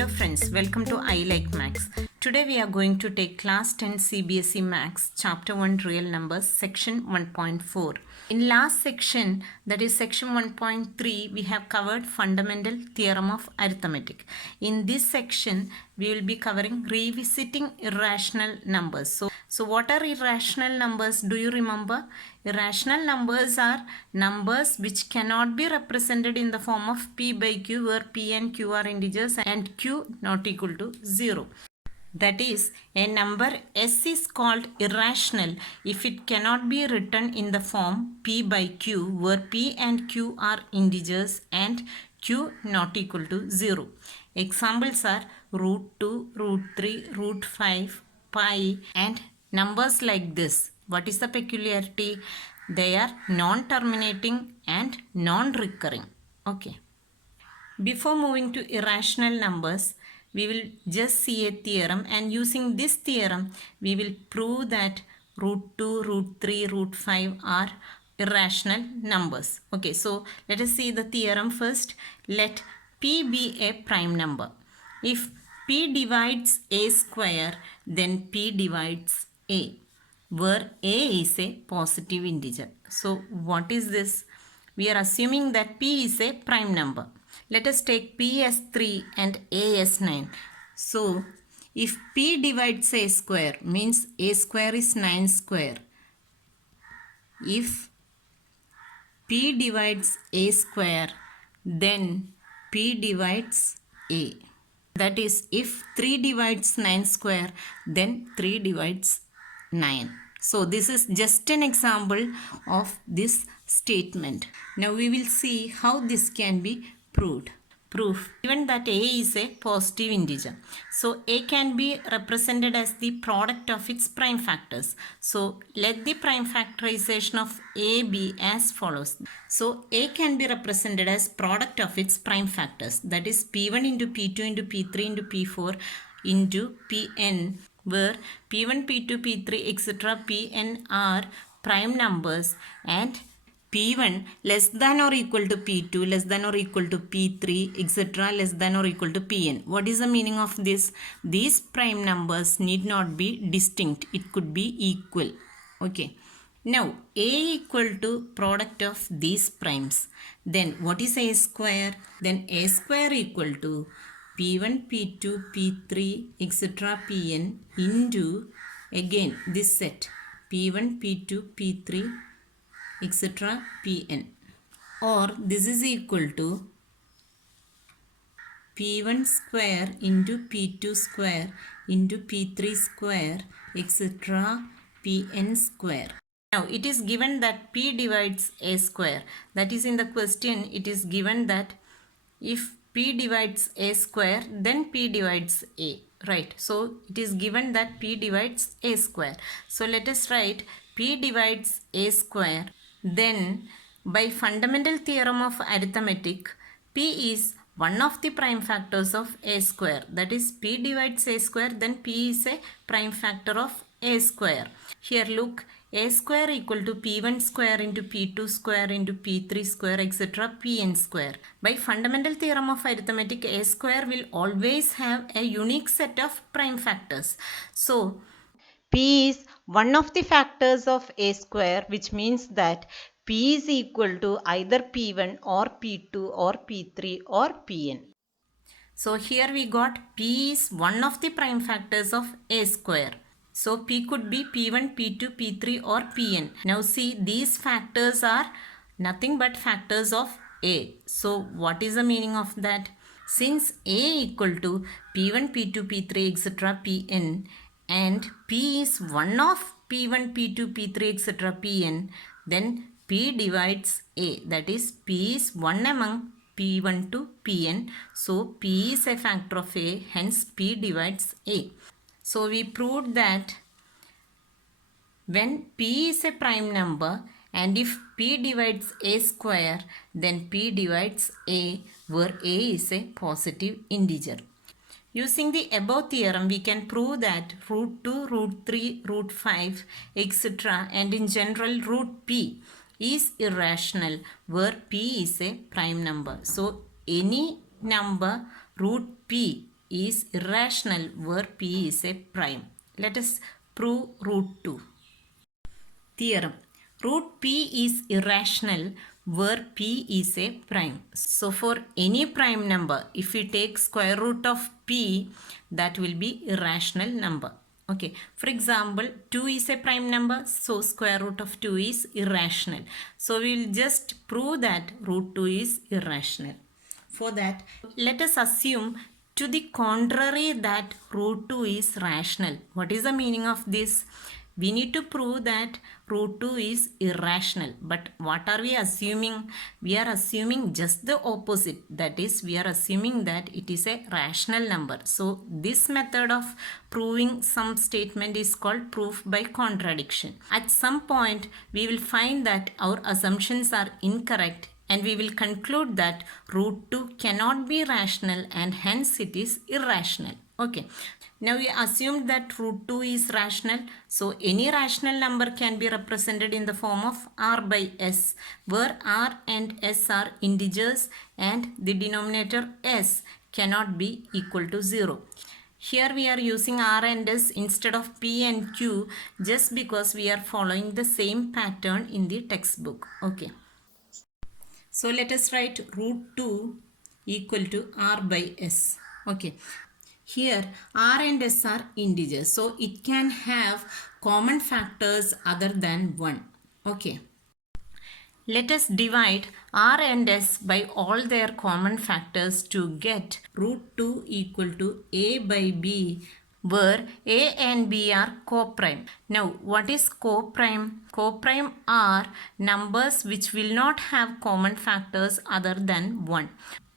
Hello friends, welcome to I Like Max. Today we are going to take class 10 CBSE Max chapter 1 real numbers section 1.4. In last section, that is section 1.3, we have covered fundamental theorem of arithmetic. In this section, we will be covering revisiting irrational numbers. So what are irrational numbers? Do you remember? Irrational numbers are numbers which cannot be represented in the form of p by q, where p and q are integers and q not equal to 0. That is, a number s is called irrational if it cannot be written in the form p by q, where p and q are integers and q not equal to 0. Examples are root 2, root 3, root 5, pi, and numbers like this. What is the peculiarity? They are non-terminating and non-recurring. Okay. Before moving to irrational numbers, we will just see a theorem, and using this theorem, we will prove that root 2, root 3, root 5 are irrational numbers. Okay, so let us see the theorem first. Let p be a prime number. If p divides a square, then p divides a, where a is a positive integer. So what is this? We are assuming that p is a prime number. Let us take p as 3 and a as 9. So if p divides a square, means a square is 9 square. If p divides a square, then p divides a. That is, if 3 divides 9 square, then 3 divides 9. So this is just an example of this statement. Now we will see how this can be proved. Proof. Given that a is a positive integer, so a can be represented as the product of its prime factors. So let the prime factorization of a be as follows. So a can be represented as product of its prime factors, that is p1 into p2 into p3 into p4 into pn, where p1, p2, p3, etc. pn are prime numbers, and p1 less than or equal to p2, less than or equal to p3, etc. less than or equal to pn. What is the meaning of this? These prime numbers need not be distinct. It could be equal. Okay. Now, a equal to product of these primes. Then what is a square? Then a square equal to p1, p2, p3, etc. pn into, again, this set p1, p2, p3, etc. pn, or this is equal to p1 square into p2 square into p3 square, etc. pn square. Now it is given that p divides a square. That is, in the question it is given that if p divides a square, then p divides a. Right. So it is given that p divides a square. So let us write p divides a square. Then by fundamental theorem of arithmetic, p is one of the prime factors of a square. That is, p divides a square, then p is a prime factor of a square. Here look, a square equal to p1 square into p2 square into p3 square, etc. pn square. By fundamental theorem of arithmetic, a square will always have a unique set of prime factors. So p is one of the factors of a square, which means that p is equal to either p1 or p2 or p3 or pn. So here we got p is one of the prime factors of a square. So p could be p1, p2, p3 or pn. Now see, these factors are nothing but factors of a. So what is the meaning of that? Since a equal to p1, p2, p3, etc. pn, and p is one of p1, p2, p3, etc. pn, then p divides a. That is, p is one among p1 to pn. So p is a factor of a, hence p divides a. So we proved that when p is a prime number and if p divides a square, then p divides a, where a is a positive integer. Using the above theorem, we can prove that root 2, root 3, root 5, etc. and in general root p is irrational, where p is a prime number. So any number root p is irrational where p is a prime. Let us prove root 2. Theorem. Root p is irrational where p is a prime. So for any prime number, if we take square root of p, that will be irrational number. Okay, for example, 2 is a prime number, so square root of 2 is irrational. So we will just prove that root 2 is irrational. For that, let us assume to the contrary that root 2 is rational. What is the meaning of this? We need to prove that root 2 is irrational. But what are we assuming? We are assuming just the opposite. That is, we are assuming that it is a rational number. So this method of proving some statement is called proof by contradiction. At some point, we will find that our assumptions are incorrect, and we will conclude that root 2 cannot be rational and hence it is irrational. Okay. Now we assumed that root 2 is rational. So any rational number can be represented in the form of r by s, where r and s are integers and the denominator s cannot be equal to 0. Here we are using r and s instead of p and q just because we are following the same pattern in the textbook. Okay. So let us write root 2 equal to r by s. Okay. Here r and s are integers, so it can have common factors other than 1. Okay. Let us divide r and s by all their common factors to get root 2 equal to a by b, where a and b are coprime. Now, what is coprime? Coprime are numbers which will not have common factors other than 1.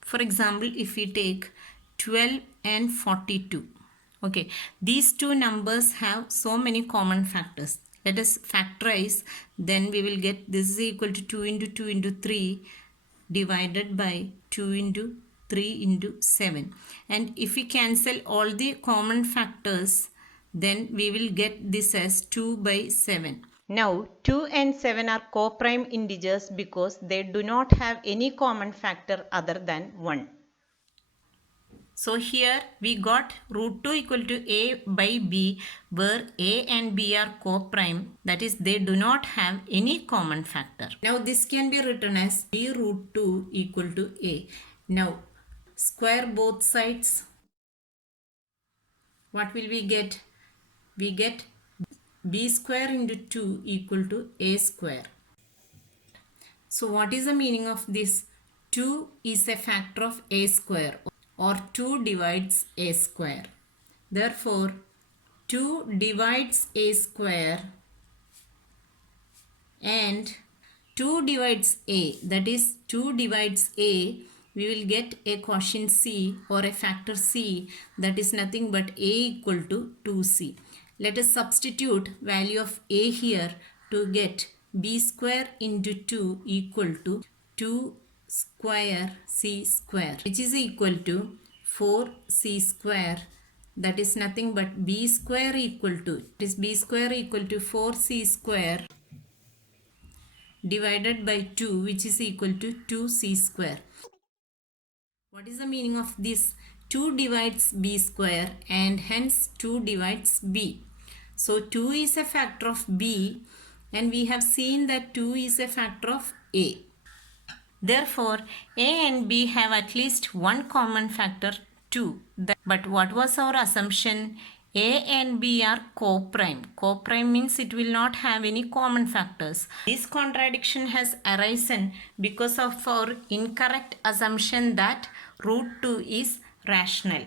For example, if we take 12 and 42. Okay, these two numbers have so many common factors. Let us factorize, then we will get this is equal to 2 into 2 into 3 divided by 2 into 3 into 7. And if we cancel all the common factors, then we will get this as 2 by 7. Now 2 and 7 are coprime integers because they do not have any common factor other than 1. So here we got root 2 equal to a by b, where a and b are coprime, that is they do not have any common factor. Now this can be written as b root 2 equal to a. Now square both sides. What will we get? We get b square into 2 equal to a square. So what is the meaning of this? 2 is a factor of a square, or 2 divides a square. Therefore, 2 divides a square and 2 divides a, that is 2 divides a, we will get a quotient c or a factor c, that is nothing but a equal to 2c. Let us substitute value of a here to get b square into 2 equal to 2 square c square, which is equal to 4c square, that is nothing but b square equal to, it is b square equal to 4c square divided by 2, which is equal to 2c square. What is the meaning of this? 2 divides b square and hence 2 divides b. So 2 is a factor of b and we have seen that 2 is a factor of a. Therefore, a and b have at least one common factor, 2. But what was our assumption? A and B are coprime. Coprime means it will not have any common factors. This contradiction has arisen because of our incorrect assumption that root 2 is rational.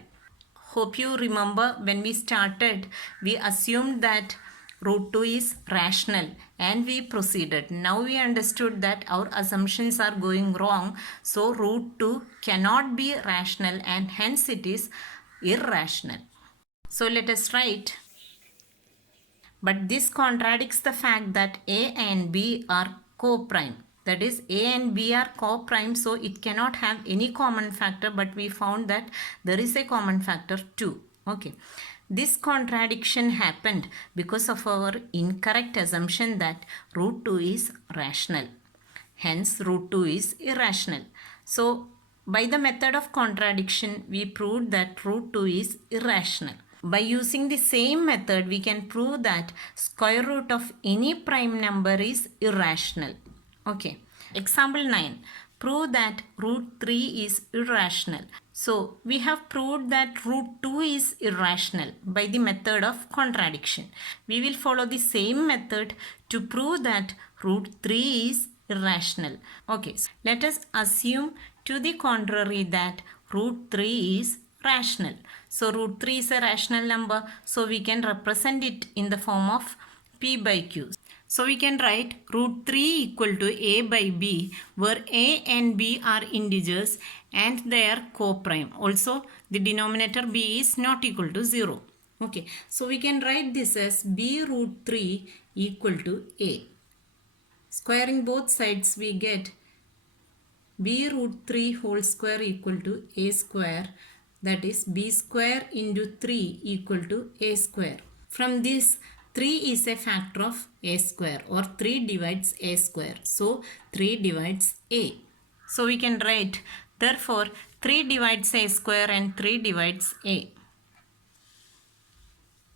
Hope you remember when we started, we assumed that root 2 is rational and we proceeded. Now we understood that our assumptions are going wrong. So root 2 cannot be rational and hence it is irrational. So let us write. But this contradicts the fact that a and b are coprime. That is, a and b are coprime, so it cannot have any common factor, but we found that there is a common factor 2. Okay. This contradiction happened because of our incorrect assumption that root 2 is rational. Hence, root 2 is irrational. So, By the method of contradiction, we proved that root 2 is irrational. By using the same method, we can prove that square root of any prime number is irrational. Okay. Example 9. Prove that root 3 is irrational. So, we have proved that root 2 is irrational by the method of contradiction. We will follow the same method to prove that root 3 is irrational. Okay, so let us assume to the contrary that root 3 is rational. So root 3 is a rational number, so we can represent it in the form of p by q. So we can write root 3 equal to a by b, where a and b are integers and they are co-prime. Also the denominator b is not equal to 0. Okay, so we can write this as b root 3 equal to a. Squaring both sides, we get b root 3 whole square equal to a square, that is b square into 3 equal to a square. From this, 3 is a factor of a square, or 3 divides a square. So 3 divides a. So we can write, therefore 3 divides a square and 3 divides a.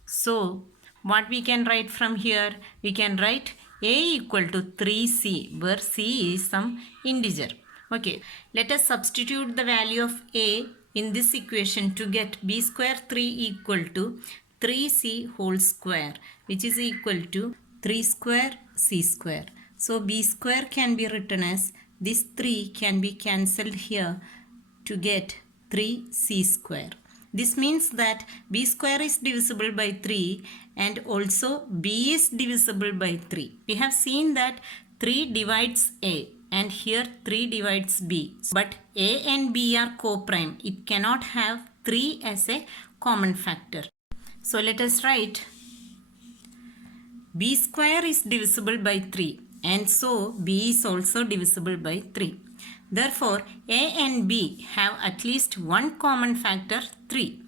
So what we can write from here? We can write a equal to 3c, where c is some integer. Okay, let us substitute the value of a in this equation to get b square 3 equal to 3c whole square, which is equal to 3 square c square. So b square can be written as, this 3 can be cancelled here to get 3c square. This means that b square is divisible by 3 and also b is divisible by 3. We have seen that 3 divides a and here 3 divides b. But a and b are co-prime. It cannot have 3 as a common factor. So let us write b square is divisible by 3 and so b is also divisible by 3. Therefore, a and b have at least one common factor, 3.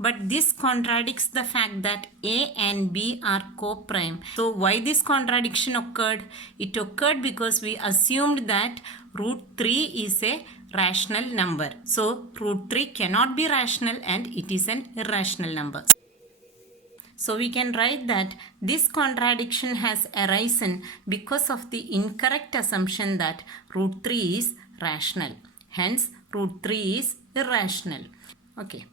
But this contradicts the fact that a and b are co-prime. So why this contradiction occurred? It occurred because we assumed that root 3 is a rational number. So root 3 cannot be rational and it is an irrational number. So we can write that this contradiction has arisen because of the incorrect assumption that root 3 is rational. Hence, root 3 is irrational. Okay.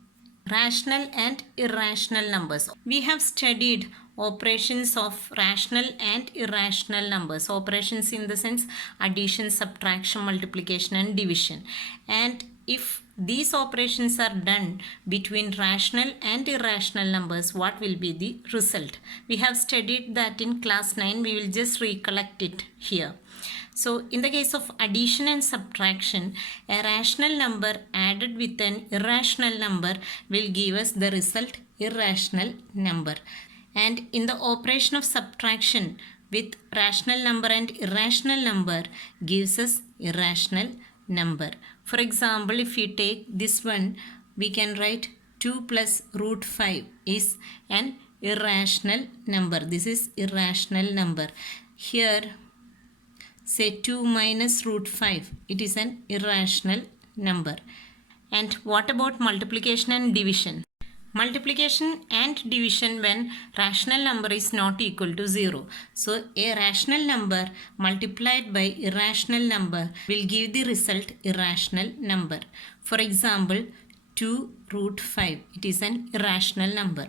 Rational and irrational numbers. We have studied operations of rational and irrational numbers. Operations in the sense addition, subtraction, multiplication and division. And if these operations are done between rational and irrational numbers, what will be the result? We have studied that in class 9. We will just recollect it here. So in the case of addition and subtraction, a rational number added with an irrational number will give us the result irrational number. And in the operation of subtraction with rational number and irrational number gives us irrational number. For example, if you take this one, we can write 2 plus root 5 is an irrational number. This is irrational number. Here, say 2 minus root 5. It is an irrational number. And what about multiplication and division? Multiplication and division when rational number is not equal to 0. So a rational number multiplied by irrational number will give the result irrational number. For example, 2 root 5. It is an irrational number.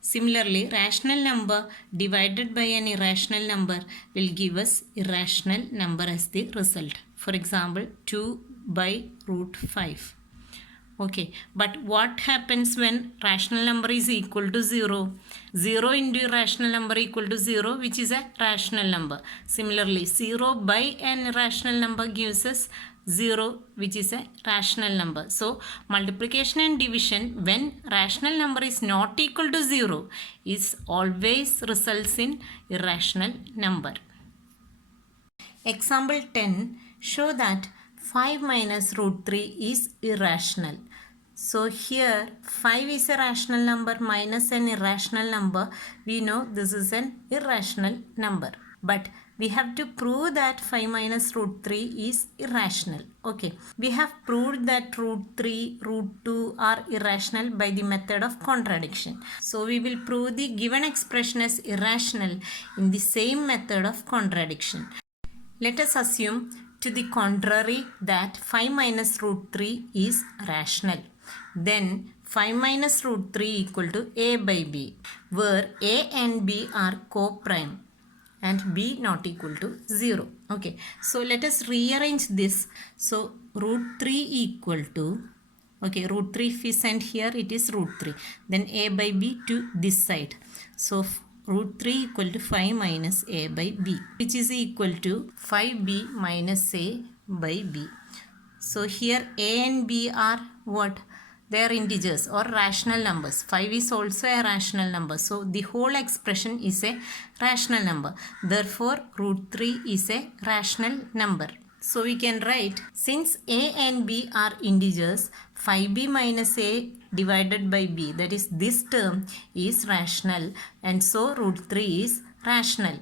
Similarly, rational number divided by an irrational number will give us irrational number as the result. For example, 2 by root 5. Okay, but what happens when rational number is equal to 0? 0 into irrational number equal to 0, which is a rational number. Similarly, 0 by an irrational number gives us 0, which is a rational number. So, multiplication and division when rational number is not equal to 0 is always results in irrational number. Example 10, show that 5 minus root 3 is irrational. So here 5 is a rational number minus an irrational number. We know this is an irrational number. But we have to prove that 5 minus root 3 is irrational. Okay, we have proved that root 3, root 2 are irrational by the method of contradiction. So we will prove the given expression as irrational in the same method of contradiction. Let us assume to the contrary that 5 minus root 3 is rational. Then 5 minus root 3 equal to a by b, where a and b are co-prime and b not equal to 0. Okay, so let us rearrange this. So root 3 equal to, okay, root 3 if we send here, it is root 3. Then a by b to this side. So root 3 equal to 5 minus a by b, which is equal to 5b minus a by b. So here a and b are what? They are integers or rational numbers. 5 is also a rational number. So the whole expression is a rational number. Therefore, root 3 is a rational number. So we can write, since a and b are integers, 5b minus a divided by b, that is this term, is rational, and so root 3 is rational.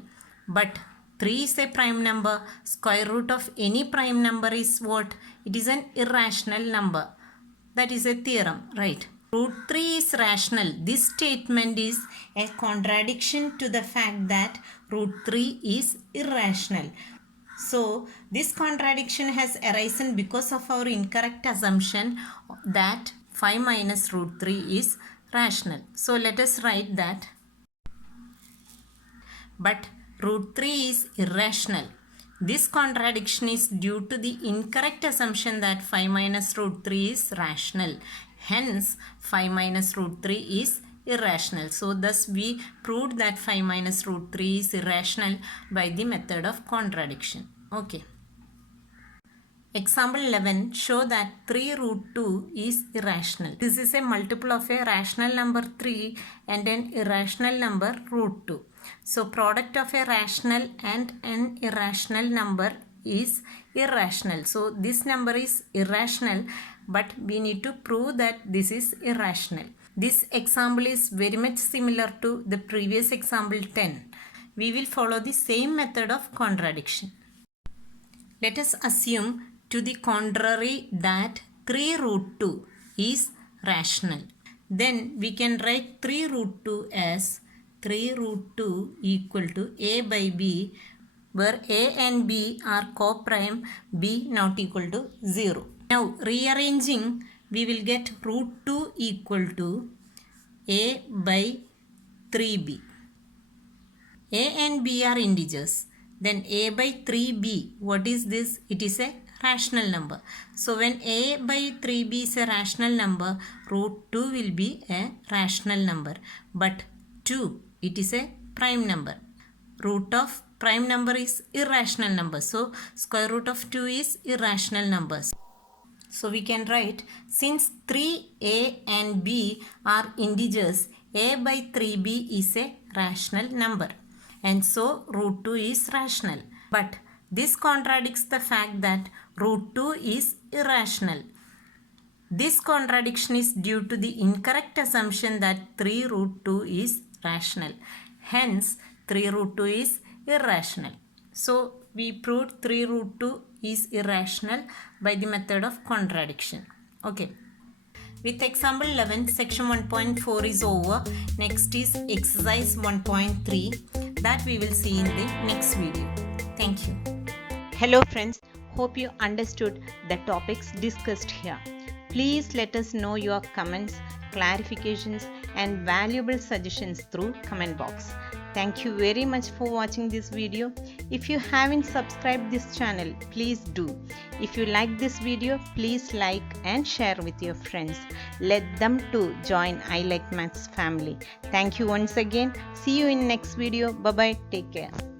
But 3 is a prime number. Square root of any prime number is what? It is an irrational number. That is a theorem, right? Root 3 is rational. This statement is a contradiction to the fact that root 3 is irrational. So this contradiction has arisen because of our incorrect assumption that 5 minus root 3 is rational. So let us write that. But root 3 is irrational. This contradiction is due to the incorrect assumption that 5 minus root 3 is rational. Hence, 5 minus root 3 is irrational. So thus we proved that 5 minus root 3 is irrational by the method of contradiction. Okay. Example 11, show that 3 root 2 is irrational. This is a multiple of a rational number 3 and an irrational number root 2. So product of a rational and an irrational number is irrational. So this number is irrational, but we need to prove that this is irrational. This example is very much similar to the previous example 10. We will follow the same method of contradiction. Let us assume to the contrary that 3 root 2 is rational. Then we can write 3 root 2 as 3 root 2 equal to a by b, where a and b are co-prime, b not equal to 0. Now rearranging, we will get root 2 equal to a by 3b. A and b are integers. Then a by 3b, what is this? It is a rational number. So when a by 3b is a rational number, root 2 will be a rational number. But 2, it is a prime number. Root of prime number is irrational number. So square root of 2 is irrational numbers. So we can write, since 3a and b are integers, a by 3b is a rational number. And so root 2 is rational. But this contradicts the fact that root 2 is irrational. This contradiction is due to the incorrect assumption that 3 root 2 is rational. Hence, 3 root 2 is irrational. So we proved 3 root 2 is irrational by the method of contradiction. Okay. With example 11, section 1.4 is over. Next is exercise 1.3 that we will see in the next video. Thank you. Hello friends, hope you understood the topics discussed here. Please let us know your comments, clarifications and valuable suggestions through comment box. Thank you very much for watching this video. If you haven't subscribed this channel, please do. If you like this video, please like and share with your friends. Let them too join I Like Maths family. Thank you once again. See you in next video. Bye bye. Take care.